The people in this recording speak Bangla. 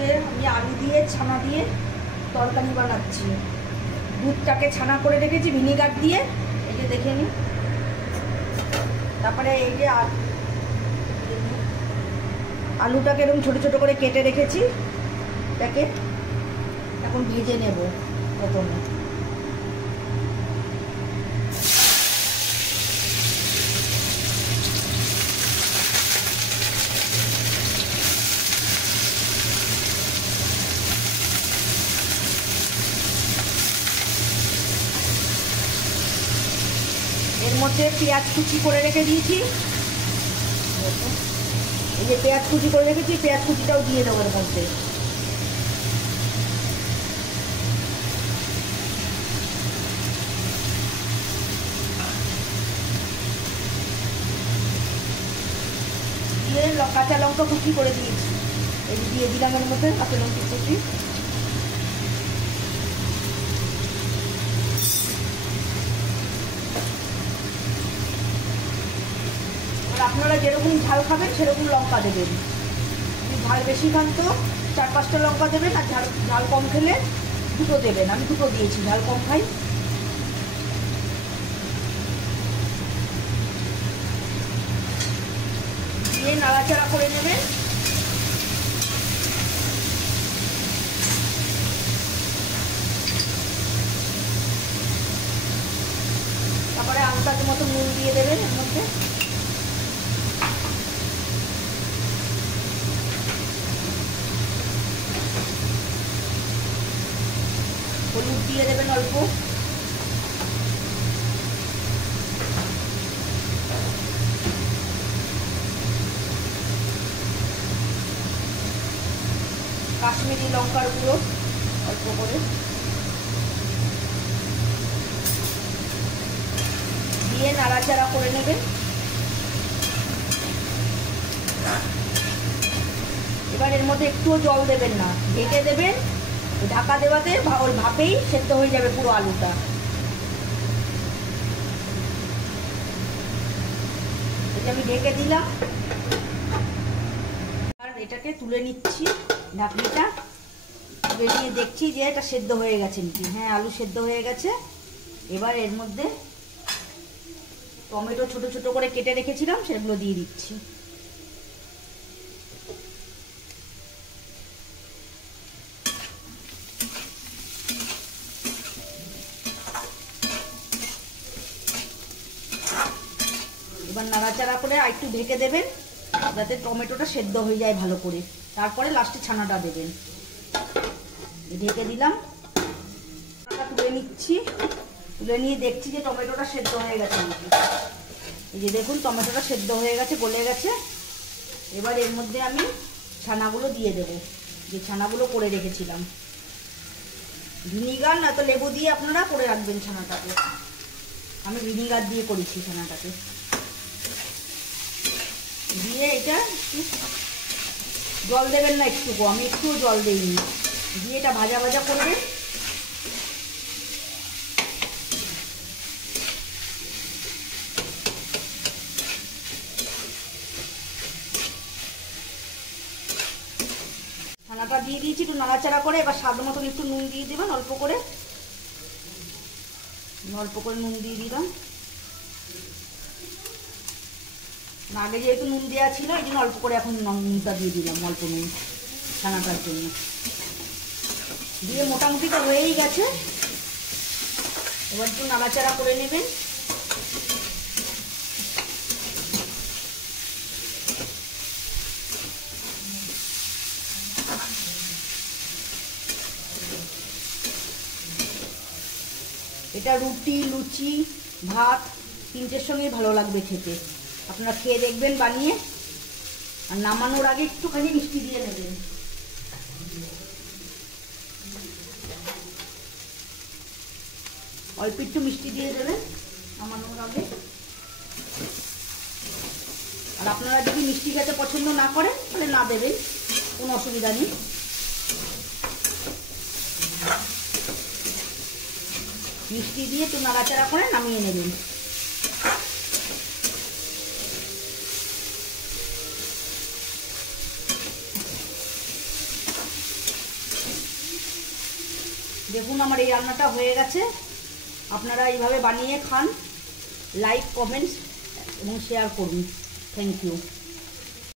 আজকে আমি আলু দিয়ে ছানা দিয়ে তরকারি বানাচ্ছি। দুধটাকে ছানা করে রেখেছি ভিনেগার দিয়ে, এই যে দেখে নিন। তারপরে এই যে আলুটাকে এরকম ছোটো ছোটো করে কেটে রেখেছি, এটাকে এখন ভেজে নেব প্রথমে। এর মধ্যে পেঁয়াজ কুচি করে রেখে দিয়েছি, এই যে পেঁয়াজ কুচি করে রেখেছি, পেঁয়াজ কুচিটাও দিয়ে দেবো এর মধ্যে। দিয়ে কাঁচা লঙ্কা কুচি করে দিয়েছি, এই যে দিয়ে দিলাম এর মধ্যে কাঁচা লঙ্কা কুচি। আপনারা যেরকম ঝাল খাবেন সেরকম লঙ্কা দেবেন। যদি ঝাল বেশি খান তো 4-5টা লঙ্কা দেবেন, আর ঝাল কম খেলে 2টো দেবেন। আমি 2টো দিয়েছি, ঝাল কম খাই। দিয়ে নাড়াচাড়া করে নেবেন। তারপরে আন্দাজ মতো নুন দিয়ে দেবেন এর মধ্যে। হলুদ দিয়ে দেবেন অল্প। কাশ্মীরি লঙ্কার গুঁড়ো অল্প করে দিয়ে নাড়াচাড়া করে নেবেন। এবার এর মধ্যে একটুও জল দেবেন না, ঢেকে দেবেন। ঢাকা দেওয়াতে ওর ভাপেই সেদ্ধ হয়ে যাবে পুরো আলুটা। এটা আমি ঢেকে দিলাম, আর এটাকে তুলে নিচ্ছি ঢাকনিটা। তুলে নিয়ে দেখছি যে এটা সেদ্ধ হয়ে গেছে নাকি। হ্যাঁ, আলু সেদ্ধ হয়ে গেছে। এবার এর মধ্যে টমেটো ছোট ছোট করে কেটে রেখেছিলাম, সেগুলো দিয়ে দিচ্ছি। এবার নাড়াচাড়া করে আর একটু ঢেকে দেবেন যাতে টমেটোটা সেদ্ধ হয়ে যায় ভালো করে। তারপরে লাস্টে ছানাটা দেবেন। ঢেকে দিলাম, তুলে নিচ্ছি। তুলে নিয়ে দেখছি যে টমেটোটা সেদ্ধ হয়ে গেছে নাকি। এই যে দেখুন টমেটোটা সেদ্ধ হয়ে গেছে, গলে গেছে। এবার এর মধ্যে আমি ছানাগুলো দিয়ে দেবো, যে ছানাগুলো করে রেখেছিলাম। ভিনিগার না তো লেবু দিয়ে আপনারা করে রাখবেন ছানাটাকে। আমি ভিনিগার দিয়ে করেছি ছানাটাকে। দিয়ে এটা জল দেবেন না একটুকু, আমি একটুও জল দিইনি। দিয়ে এটা ভাজা ভাজা করবে। ছানাটা দিয়ে দিয়েছি, একটু নাড়াচাড়া করে। এবার স্বাদ মতন একটু নুন দিয়ে দেবেন অল্প করে। অল্প করে নুন দিয়ে দিলাম। আগে যেহেতু নুন দেওয়া ছিল এই জন্য অল্প করে এখন নুনটা দিয়ে দিলাম, অল্প নুন ছানাটার জন্য। দিয়ে মোটামুটি তো হয়েই গেছে। এবার একটু নাড়াচাড়া করে নেবেন। এটা রুটি, লুচি, ভাত 3টের সঙ্গেই ভালো লাগবে খেতে। আপনারা খেয়ে দেখবেন বানিয়ে। আর নামানোর আগে একটুখানি মিষ্টি দিয়ে নেবেন। অল্প একটু মিষ্টি দিয়ে দেবেন নামানোর আগে। আর আপনারা যদি মিষ্টি খেতে পছন্দ না করেন তাহলে না দেবেন, কোনো অসুবিধা নেই। মিষ্টি দিয়ে একটু নাড়াচাড়া করে নামিয়ে নেবেন। দেখুন আমার এই রান্নাটা হয়ে গেছে। আপনারা এইভাবে বানিয়ে খান, লাইক, কমেন্টস এবং শেয়ার করুন। Thank you.